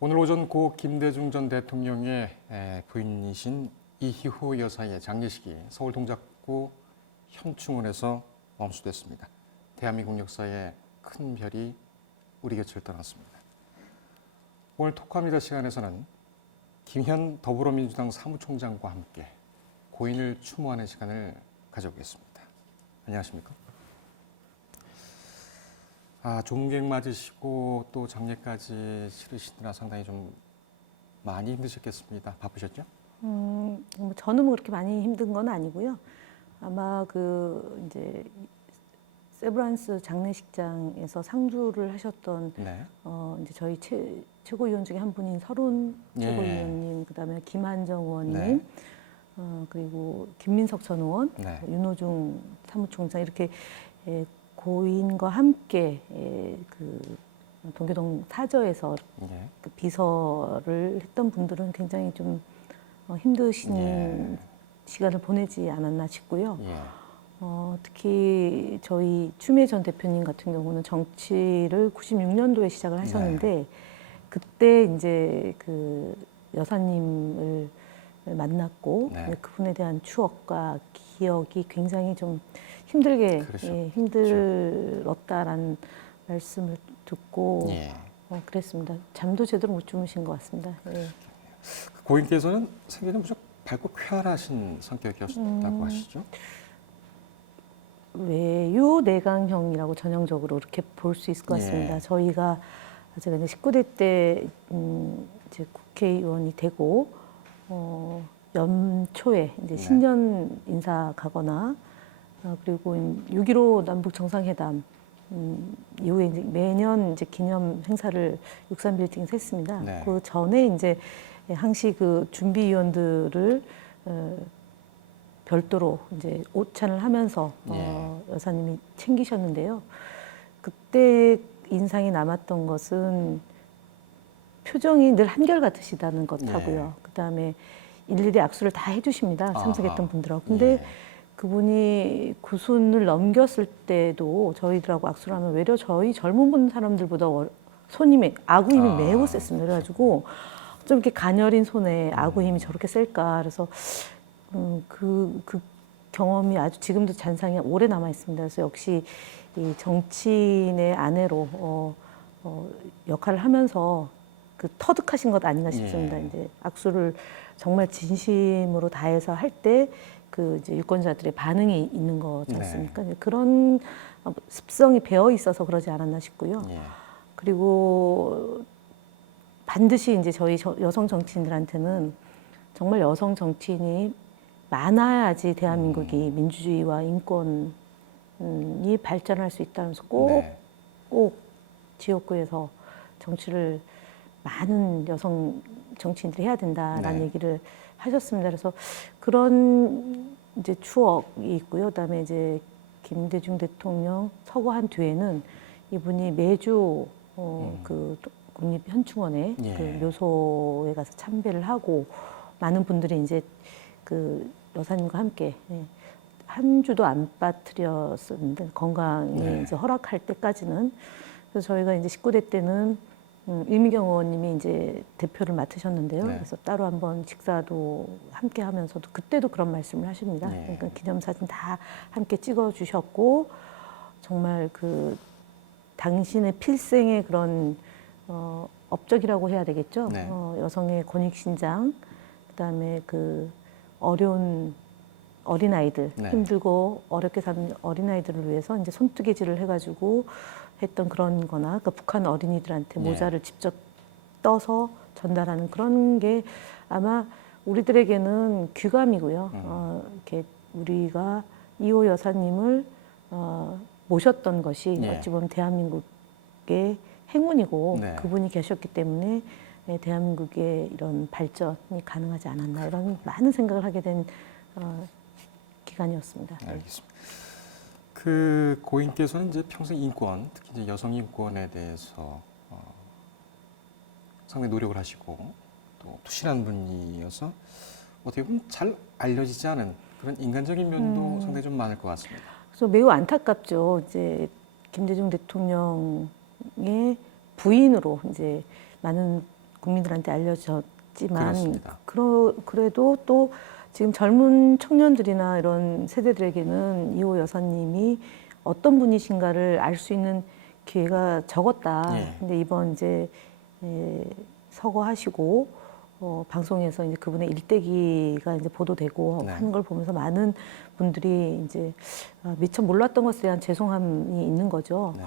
오늘 오전 고 김대중 전 대통령의 부인이신 이희호 여사의 장례식이 서울 동작구 현충원에서 완수됐습니다. 대한민국 역사에 큰 별이 우리 곁을 떠났습니다. 오늘 토크합니다 시간에서는 김현 더불어민주당 사무총장과 함께 고인을 추모하는 시간을 가져보겠습니다. 안녕하십니까? 종객 맞으시고 또 장례까지 치르시느라 상당히 좀 많이 힘드셨겠습니다. 바쁘셨죠? 저는 뭐 그렇게 많이 힘든 건 아니고요. 아마 이제 세브란스 장례식장에서 상주를 하셨던 네. 이제 저희 최고위원 중에 한 분인 서른 최고위원님, 그다음에 김한정 의원님, 네. 그리고 김민석 전 의원, 네. 윤호중 사무총장 이렇게 고인과 함께 동교동 사저에서 예. 그 비서를 했던 분들은 굉장히 좀 힘드신 시간을 보내지 않았나 싶고요. 예. 특히 저희 추미애 전 대표님 같은 경우는 정치를 96년도에 시작을 하셨는데 그때 이제 그 여사님을 만났고 그분에 대한 추억과 기억이 굉장히 좀 힘들게 그렇죠. 힘들었다라는 말씀을 듣고 예. 그랬습니다. 잠도 제대로 못 주무신 것 같습니다. 예. 고인께서는 생계는 무척 밝고 쾌활하신 성격이었다고 하시죠? 외유내강형이라고 전형적으로 이렇게 볼 수 있을 것 같습니다. 제가 이제 19대 때 이제 국회의원이 되고 연초에 이제 신년 인사 가거나 그리고 6.15 남북 정상회담 이후에 이제 매년 이제 기념 행사를 63빌딩에서 했습니다. 그 전에 이제 항시 그 준비위원들을 별도로 이제 오찬을 하면서 여사님이 챙기셨는데요. 그때 인상이 남았던 것은 표정이 늘 한결같으시다는 것하고요. 그다음에 일일이 악수를 다 해주십니다. 참석했던 분들하고. 근데 그분이 구순을 넘겼을 때도 저희들하고 악수를 하면 외려 저희 젊은 분 사람들보다 아구 힘이 매우 셌습니다. 그래가지고 좀 이렇게 가녀린 손에 아구 힘이 저렇게 셀까. 그래서 그 경험이 아주 지금도 잔상이 오래 남아 있습니다. 그래서 역시 이 정치인의 아내로 역할을 하면서 그 터득하신 것 아닌가 싶습니다. 이제 악수를 정말 진심으로 다해서 할 때 그 이제 유권자들의 반응이 있는 거지 않습니까? 그런 습성이 배어 있어서 그러지 않았나 싶고요. 그리고 반드시 이제 저희 여성 정치인들한테는 정말 여성 정치인이 많아야지 대한민국이 민주주의와 인권이 발전할 수 있다면서 꼭 지역구에서 정치를 많은 여성 정치인들이 해야 된다라는 얘기를 하셨습니다. 그래서 그런 이제 추억이 있고요. 그다음에 이제 김대중 대통령 서거한 뒤에는 이분이 매주 그 국립현충원에 그 묘소에 가서 참배를 하고 많은 분들이 이제 그 여사님과 함께 한 주도 안 빠뜨렸었는데 건강이 이제 허락할 때까지는. 그래서 저희가 이제 19대 때는 이미경 의원님이 이제 대표를 맡으셨는데요. 그래서 따로 한번 식사도 함께 하면서도 그때도 그런 말씀을 하십니다. 그러니까 기념사진 다 함께 찍어주셨고 정말 그 당신의 필생의 그런 업적이라고 해야 되겠죠. 여성의 권익신장, 그다음에 그 어려운 어린아이들, 힘들고 어렵게 사는 어린아이들을 위해서 이제 손뜨개질을 해가지고 했던 그런 거나, 그러니까 북한 어린이들한테 모자를 직접 떠서 전달하는 그런 게 아마 우리들에게는 귀감이고요. 이렇게 우리가 이호 여사님을 모셨던 것이 어찌 보면 대한민국의 행운이고 그분이 계셨기 때문에 대한민국의 이런 발전이 가능하지 않았나 이런 많은 생각을 하게 된 기간이었습니다. 알겠습니다. 그 고인께서는 이제 평생 인권, 특히 이제 여성 인권에 대해서 상당히 노력을 하시고 또 투실한 분이어서 어떻게 보면 잘 알려지지 않은 그런 인간적인 면도 상당히 좀 많을 것 같습니다. 그래서 매우 안타깝죠. 이제 김대중 대통령의 부인으로 이제 많은 국민들한테 알려졌지만 그렇습니다. 그래도 또 지금 젊은 청년들이나 이런 세대들에게는 이호 여사님이 어떤 분이신가를 알 수 있는 기회가 적었다. 예. 근데 이번 이제 서거하시고 방송에서 이제 그분의 일대기가 이제 보도되고 네. 하는 걸 보면서 많은 분들이 이제 미처 몰랐던 것에 대한 죄송함이 있는 거죠. 네.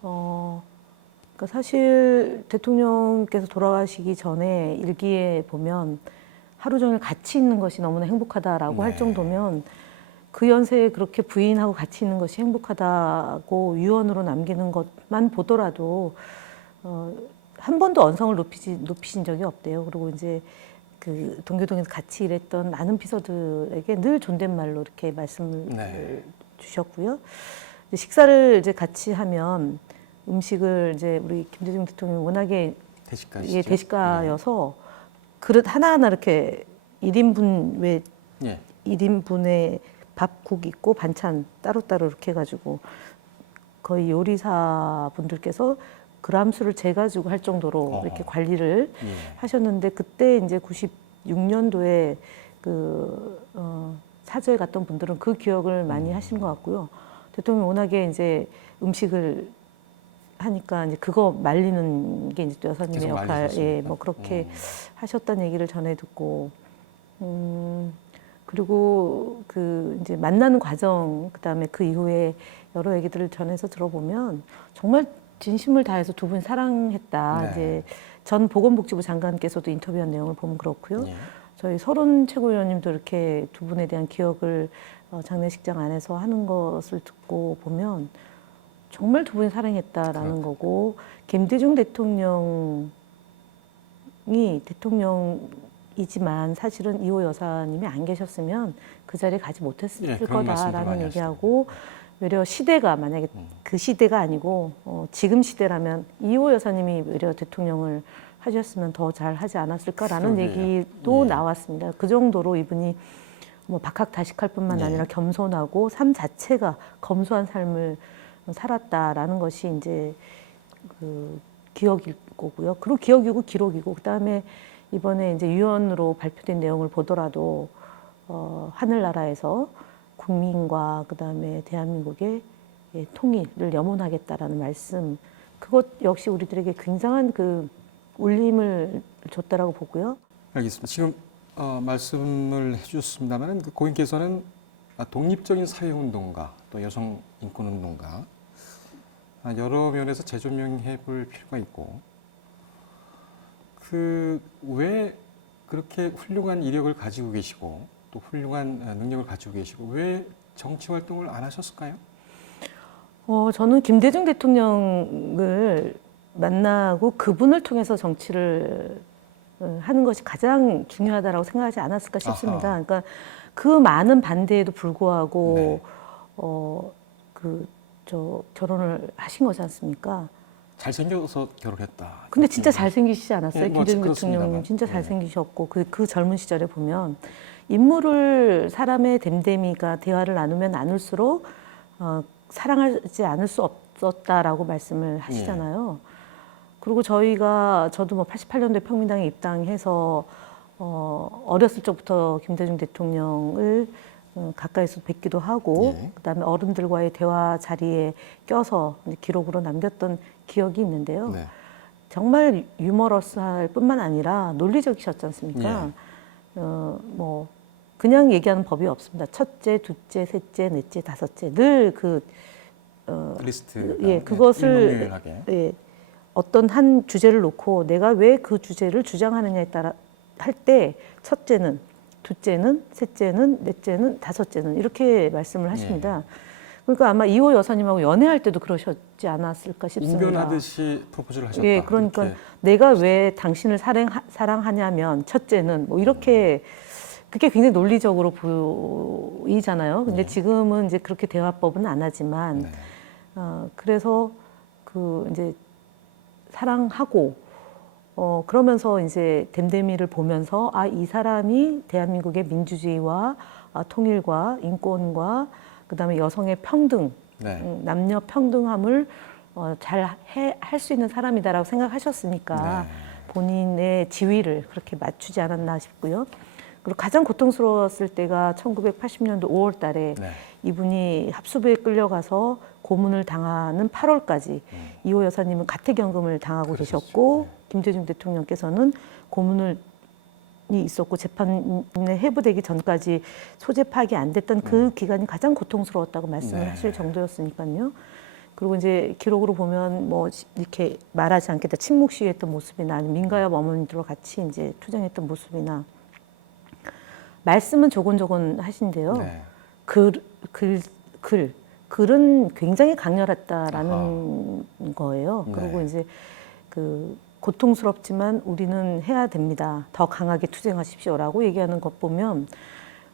그러니까 사실 대통령께서 돌아가시기 전에 일기에 보면 하루 종일 같이 있는 것이 너무나 행복하다라고 네. 할 정도면 그 연세에 그렇게 부인하고 같이 있는 것이 행복하다고 유언으로 남기는 것만 보더라도 한 번도 언성을 높이신 적이 없대요. 그리고 이제 그 동교동에서 같이 일했던 많은 비서들에게 늘 존댓말로 이렇게 말씀을 네. 주셨고요. 식사를 이제 같이 하면 음식을 이제 우리 김대중 대통령이 워낙에 대식가시죠? 예, 대식가여서 그릇 하나하나 이렇게 1인분 왜 예. 1인분에 밥국 있고 반찬 따로따로 이렇게 해가지고 거의 요리사 분들께서 그람수를 재가지고 할 정도로 이렇게 관리를 예. 하셨는데 그때 이제 96년도에 사저에 갔던 분들은 그 기억을 많이 하시는 것 같고요. 대통령이 워낙에 이제 음식을 하니까 이제 그거 말리는 게 이제 여사님의 계속 역할, 말리셨으니까. 예, 뭐 그렇게 하셨다는 얘기를 전해 듣고, 그리고 그 이제 만나는 과정, 그 다음에 그 이후에 여러 얘기들을 전해서 들어보면 정말 진심을 다해서 두 분 사랑했다. 네. 이제 전 보건복지부 장관께서도 인터뷰한 내용을 보면 그렇고요. 예. 저희 서른 최고위원님도 이렇게 두 분에 대한 기억을 장례식장 안에서 하는 것을 듣고 보면 정말 두 분이 사랑했다라는 거고 김대중 대통령이 대통령이지만 사실은 이호 여사님이 안 계셨으면 그 자리에 가지 못했을 예, 그런 말씀들 거다라는 많이 얘기하고 외려 시대가 만약에 그 시대가 아니고 지금 시대라면 이호 여사님이 외려 대통령을 하셨으면 더 잘 하지 않았을까라는 그러게요. 얘기도 예. 나왔습니다. 그 정도로 이분이 뭐 박학다식할 뿐만 예. 아니라 겸손하고 삶 자체가 검소한 삶을 살았다라는 것이 이제 그 기억일 거고요. 그리고 기억이고 기록이고 그다음에 이번에 이제 유언으로 발표된 내용을 보더라도 하늘나라에서 국민과 그다음에 대한민국의 통일을 염원하겠다라는 말씀 그것 역시 우리들에게 굉장한 그 울림을 줬다라고 보고요. 알겠습니다. 지금 말씀을 해주셨습니다만 그 고인께서는 독립적인 사회운동가 또 여성 인권운동가 여러 면에서 재조명해 볼 필요가 있고 그 왜 그렇게 훌륭한 이력을 가지고 계시고 또 훌륭한 능력을 가지고 계시고 왜 정치 활동을 안 하셨을까요? 저는 김대중 대통령을 만나고 그분을 통해서 정치를 하는 것이 가장 중요하다라고 생각하지 않았을까 싶습니다. 아하. 그러니까 그 많은 반대에도 불구하고 네. 결혼을 하신 거지 않습니까? 잘생겨서 결혼했다. 근데 진짜 잘생기시지 않았어요? 예, 뭐 김대중 그렇습니다만. 대통령님 진짜 예. 잘생기셨고 그 젊은 시절에 보면 인물을 사람의 댐댐이가 대화를 나누면 나눌수록 사랑하지 않을 수 없었다라고 말씀을 하시잖아요. 그리고 저도 뭐 88년도에 평민당에 입당해서 어렸을 적부터 김대중 대통령을 가까이서 뵙기도 하고 예. 그다음에 어른들과의 대화 자리에 껴서 이제 기록으로 남겼던 기억이 있는데요. 네. 정말 유머러스할 뿐만 아니라 논리적이셨지 않습니까? 예. 뭐 그냥 얘기하는 법이 없습니다. 첫째, 둘째, 셋째, 넷째, 다섯째 늘 리스트 그것을 일목요연하게. 예, 어떤 한 주제를 놓고 내가 왜 그 주제를 주장하느냐에 따라 할 때 첫째는, 둘째는, 셋째는, 넷째는, 다섯째는 이렇게 말씀을 하십니다. 그러니까 아마 이호 여사님하고 연애할 때도 그러셨지 않았을까 싶습니다. 웅변하듯이 프로포즈를 하셨다. 예, 그러니까 이렇게. 내가 왜 당신을 사랑하냐면 첫째는 뭐 이렇게 그게 굉장히 논리적으로 보이잖아요. 근데 지금은 이제 그렇게 대화법은 안 하지만 네. 그래서 그 이제 사랑하고 그러면서 이제 댐댐이를 보면서 이 사람이 대한민국의 민주주의와 통일과 인권과 그다음에 여성의 평등, 네. 남녀 평등함을 잘 할 수 있는 사람이다라고 생각하셨으니까 네. 본인의 지위를 그렇게 맞추지 않았나 싶고요. 그리고 가장 고통스러웠을 때가 1980년도 5월 달에 네. 이분이 합수부에 끌려가서 고문을 당하는 8월까지 이호 여사님은 가택연금을 당하고 그러셨죠. 계셨고 김대중 대통령께서는 고문을 이 있었고 재판에 회부되기 전까지 소재 파악이 안 됐던 그 기간이 가장 고통스러웠다고 말씀을 네. 하실 정도였으니까요. 그리고 이제 기록으로 보면 뭐 이렇게 말하지 않겠다 침묵 시위했던 모습이나 아니면 민가협 어머니들과 같이 이제 투쟁했던 모습이나 말씀은 조곤조곤 하신데요. 네. 글은 굉장히 강렬했다라는 거예요. 네. 그리고 이제 그 고통스럽지만 우리는 해야 됩니다. 더 강하게 투쟁하십시오라고 얘기하는 것 보면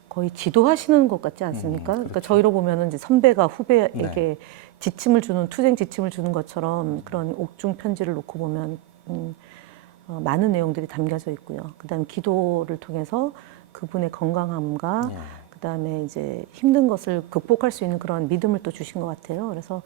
거의 지도하시는 것 같지 않습니까? 그렇죠. 그러니까 저희로 보면은 이제 선배가 후배에게 네. 지침을 주는 투쟁 지침을 주는 것처럼 그런 옥중 편지를 놓고 보면 많은 내용들이 담겨져 있고요. 그다음에 기도를 통해서 그분의 건강함과 네. 그다음에 이제 힘든 것을 극복할 수 있는 그런 믿음을 또 주신 것 같아요. 그래서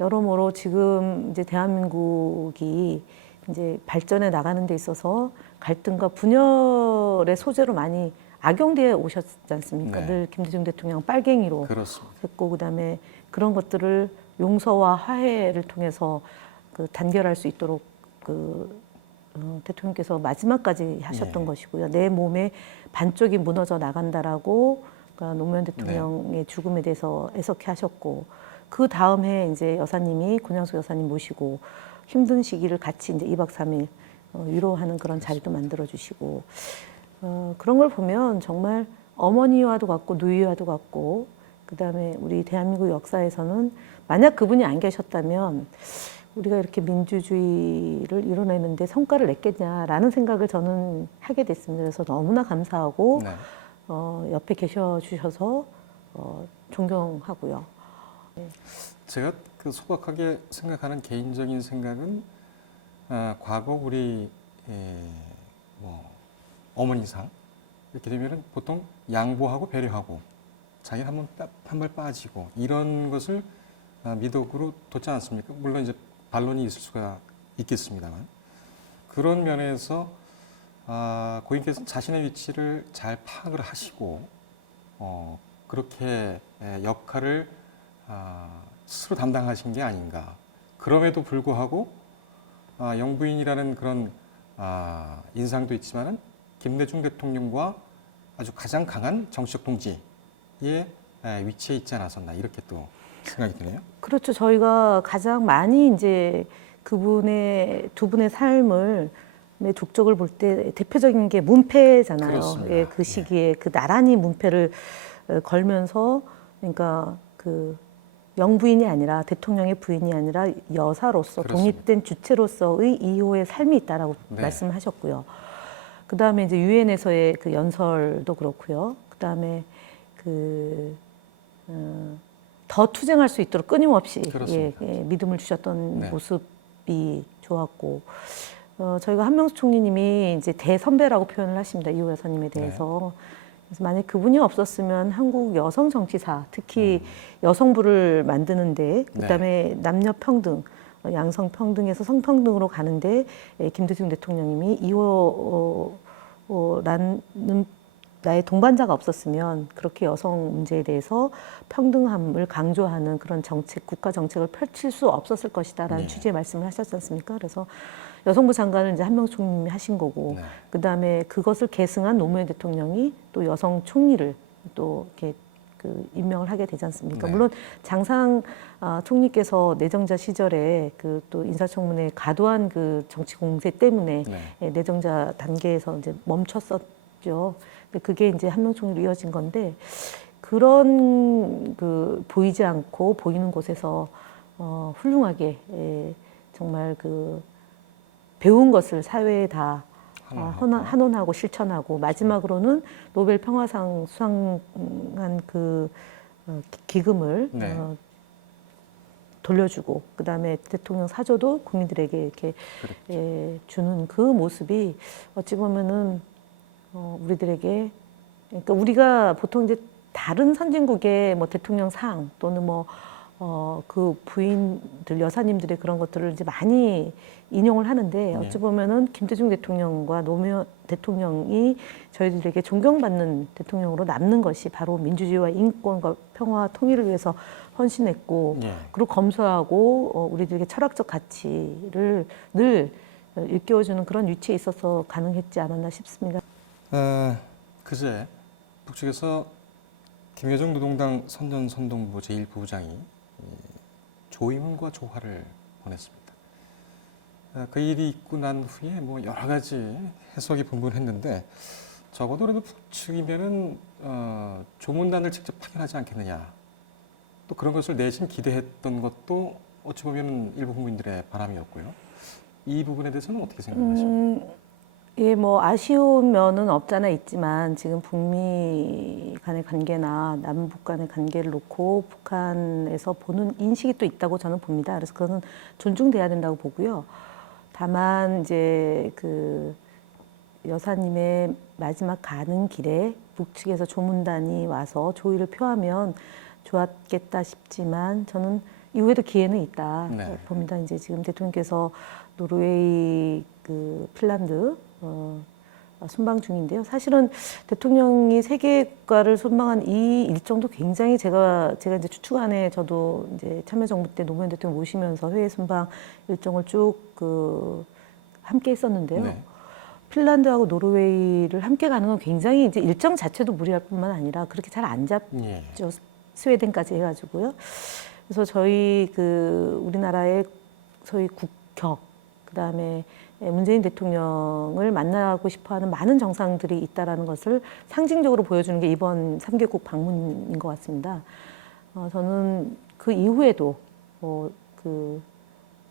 여러모로 지금 이제 대한민국이 이제 발전해 나가는 데 있어서 갈등과 분열의 소재로 많이 악용되어 오셨지 않습니까? 네. 늘 김대중 대통령 빨갱이로 그렇습니다. 했고 그다음에 그런 것들을 용서와 화해를 통해서 그 단결할 수 있도록 대통령께서 마지막까지 하셨던 예. 것이고요. 내 몸의 반쪽이 무너져 나간다라고 그러니까 노무현 대통령의 죽음에 대해서 애석해 하셨고 그 다음 해 이제 여사님이 권양수 여사님 모시고 힘든 시기를 같이 이제 2박 3일 위로하는 그런 자리도 만들어 주시고 그런 걸 보면 정말 어머니와도 같고 누이와도 같고 그다음에 우리 대한민국 역사에서는 만약 그분이 안 계셨다면 우리가 이렇게 민주주의를 이뤄내는데 성과를 냈겠냐라는 생각을 저는 하게 됐습니다. 그래서 너무나 감사하고 네. 옆에 계셔 주셔서 존경하고요. 제가 그 소박하게 생각하는 개인적인 생각은 과거 우리 뭐 어머니상 이렇게 되면은 보통 양보하고 배려하고 자기는 한 발 빠지고 이런 것을 미덕으로 뒀지 않습니까? 물론 이제 반론이 있을 수가 있겠습니다만 그런 면에서 고인께서는 자신의 위치를 잘 파악을 하시고 그렇게 역할을 스스로 담당하신 게 아닌가. 그럼에도 불구하고 영부인이라는 그런 인상도 있지만은 김대중 대통령과 아주 가장 강한 정치적 동지의 위치에 있지 않았었나 이렇게 또 생각이 드네요. 그렇죠. 저희가 가장 많이 이제 그분의 두 분의 삶을 내 족적을 볼 때 대표적인 게 문패잖아요. 그렇습니다. 예, 그 시기에 그 나란히 문패를 걸면서 그러니까 그 영부인이 아니라 대통령의 부인이 아니라 여사로서 그렇습니다. 독립된 주체로서의 이호의 삶이 있다라고 네. 말씀하셨고요. 그 다음에 이제 유엔에서의 그 연설도 그렇고요. 그 다음에 더 투쟁할 수 있도록 끊임없이 믿음을 주셨던 네. 모습이 좋았고 저희가 한명수 총리님이 이제 대선배라고 표현을 하십니다. 이호 여사님에 대해서. 그래서 만약 그분이 없었으면 한국 여성 정치사, 특히 여성부를 만드는데 그다음에 남녀 평등, 양성 평등에서 성평등으로 가는데 김대중 대통령님이 이호라는 나의 동반자가 없었으면 그렇게 여성 문제에 대해서 평등함을 강조하는 그런 정책, 국가 정책을 펼칠 수 없었을 것이다라는 취지의 말씀을 하셨지 않습니까? 그래서 여성부 장관을 이제 한명수 총리님이 하신 거고, 그 다음에 그것을 계승한 노무현 대통령이 또 여성 총리를 또 이렇게 임명을 하게 되지 않습니까? 물론 장상 총리께서 내정자 시절에 그 또 인사청문회 과도한 그 정치 공세 때문에 내정자 단계에서 이제 멈췄었죠. 근데 그게 이제 한명수 총리로 이어진 건데 그런 그 보이지 않고 보이는 곳에서 훌륭하게 정말 그 배운 것을 사회에 다 환원하고 실천하고 마지막으로는 노벨 평화상 수상한 그 기금을 돌려주고 그다음에 대통령 사조도 국민들에게 이렇게 주는 그 모습이 어찌 보면은 우리들에게 그러니까 우리가 보통 이제 다른 선진국의 뭐 대통령 상 또는 뭐 그 부인들 여사님들의 그런 것들을 이제 많이 인용을 하는데 어찌 보면은 김대중 대통령과 노무현 대통령이 저희들에게 존경받는 대통령으로 남는 것이 바로 민주주의와 인권과 평화와 통일을 위해서 헌신했고 그리고 검소하고 우리들에게 철학적 가치를 늘 일깨워주는 그런 위치에 있어서 가능했지 않았나 싶습니다. 그제 북측에서 김여정 노동당 선전선동부 제1부부장이 조의문과 조화를 보냈습니다. 그 일이 있고 난 후에 뭐 여러 가지 해석이 분분했는데 적어도 그래도 북측이면은 조문단을 직접 파견하지 않겠느냐. 또 그런 것을 내심 기대했던 것도 어찌 보면 일부 국민들의 바람이었고요. 이 부분에 대해서는 어떻게 생각하십니까? 예, 뭐 아쉬운 면은 없잖아 있지만 지금 북미 간의 관계나 남북 간의 관계를 놓고 북한에서 보는 인식이 또 있다고 저는 봅니다. 그래서 그것은 존중돼야 된다고 보고요. 다만 이제 그 여사님의 마지막 가는 길에 북측에서 조문단이 와서 조의를 표하면 좋았겠다 싶지만 저는 이후에도 기회는 있다 봅니다. 이제 지금 대통령께서 노르웨이, 그 핀란드 순방 중인데요. 사실은 대통령이 세계국가를 순방한 이 일정도 굉장히 제가 이제 추측안에 저도 이제 참여정부 때 노무현 대통령 모시면서 해외 순방 일정을 쭉 함께 했었는데요. 핀란드하고 노르웨이를 함께 가는 건 굉장히 이제 일정 자체도 무리할 뿐만 아니라 그렇게 잘 안 잡죠. 스웨덴까지 해가지고요. 그래서 저희 그 우리나라의 소위 국격, 그다음에 문재인 대통령을 만나고 싶어하는 많은 정상들이 있다라는 것을 상징적으로 보여주는 게 이번 3개국 방문인 것 같습니다. 저는 그 이후에도 그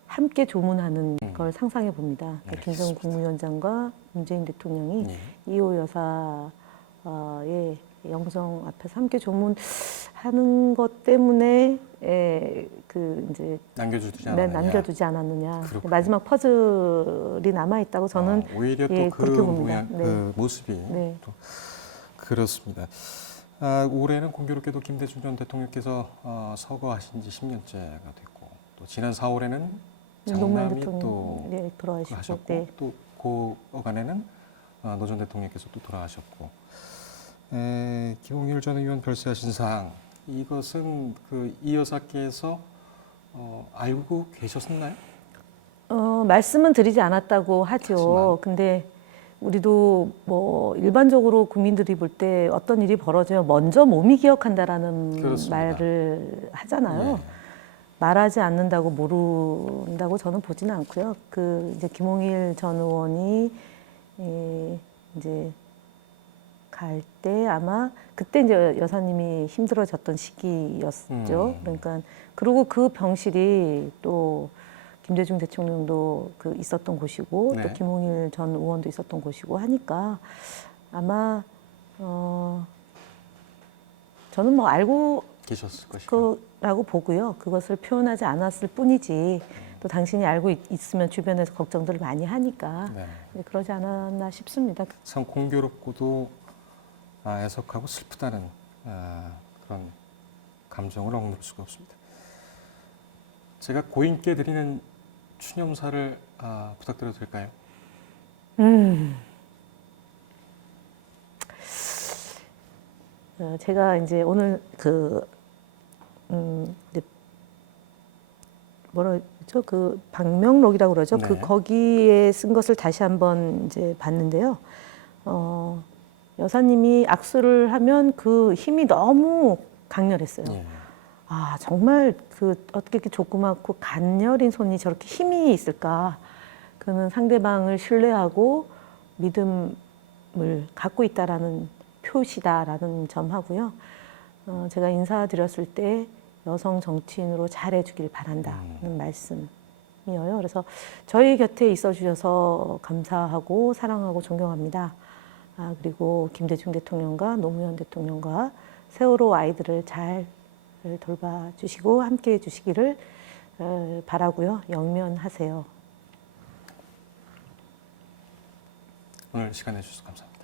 함께 조문하는 걸 상상해 봅니다. 그러니까 김정은 국무위원장과 문재인 대통령이 이호 여사의 영성 앞에서 함께 조문하는 것 때문에 그 이제 남겨두지 않았느냐. 그렇군요. 마지막 퍼즐이 남아 있다고 저는 오히려 또 그렇게 봅니다. 모양, 그 모습이 또 그렇습니다. 올해는 공교롭게도 김대중 전 대통령께서 서거하신 지 10년째가 됐고 또 지난 4월에는 장남이 또 돌아가셨고 또 그 어간에는 노 전 대통령께서 또 돌아가셨고 김홍일 전 의원 별세하신 사항 이것은 그 이 여사께서 알고 계셨나요? 말씀은 드리지 않았다고 하죠. 근데 우리도 뭐 일반적으로 국민들이 볼 때 어떤 일이 벌어지면 먼저 몸이 기억한다라는 말을 하잖아요. 말하지 않는다고 모른다고 저는 보지는 않고요. 그 이제 김홍일 전 의원이 이제 갈 때 아마 그때 이제 여사님이 힘들어졌던 시기였죠. 그러니까 그리고 그 병실이 또 김대중 대통령도 그 있었던 곳이고 또 김홍일 전 의원도 있었던 곳이고 하니까 아마 저는 뭐 알고 계셨을 것이고 거라고 보고요. 그것을 표현하지 않았을 뿐이지 또 당신이 알고 있으면 주변에서 걱정들을 많이 하니까 그러지 않았나 싶습니다. 참 공교롭고도 애석하고 슬프다는 그런 감정을 억누를 수가 없습니다. 제가 고인께 드리는 추념사를 부탁드려도 될까요? 제가 이제 오늘 뭐라 그러죠? 그 방명록이라고 그러죠. 그 거기에 쓴 것을 다시 한번 이제 봤는데요. 여사님이 악수를 하면 그 힘이 너무 강렬했어요. 정말 그 어떻게 이렇게 조그맣고 간녀린 손이 저렇게 힘이 있을까? 그는 상대방을 신뢰하고 믿음을 갖고 있다라는 표시다라는 점하고요. 제가 인사드렸을 때 여성 정치인으로 잘해주길 바란다는 말씀이에요. 그래서 저희 곁에 있어 주셔서 감사하고 사랑하고 존경합니다. 그리고 김대중 대통령과 노무현 대통령과 세월호 아이들을 잘 돌봐주시고 함께해 주시기를 바라고요. 영면하세요. 오늘 시간 내주셔서 감사합니다.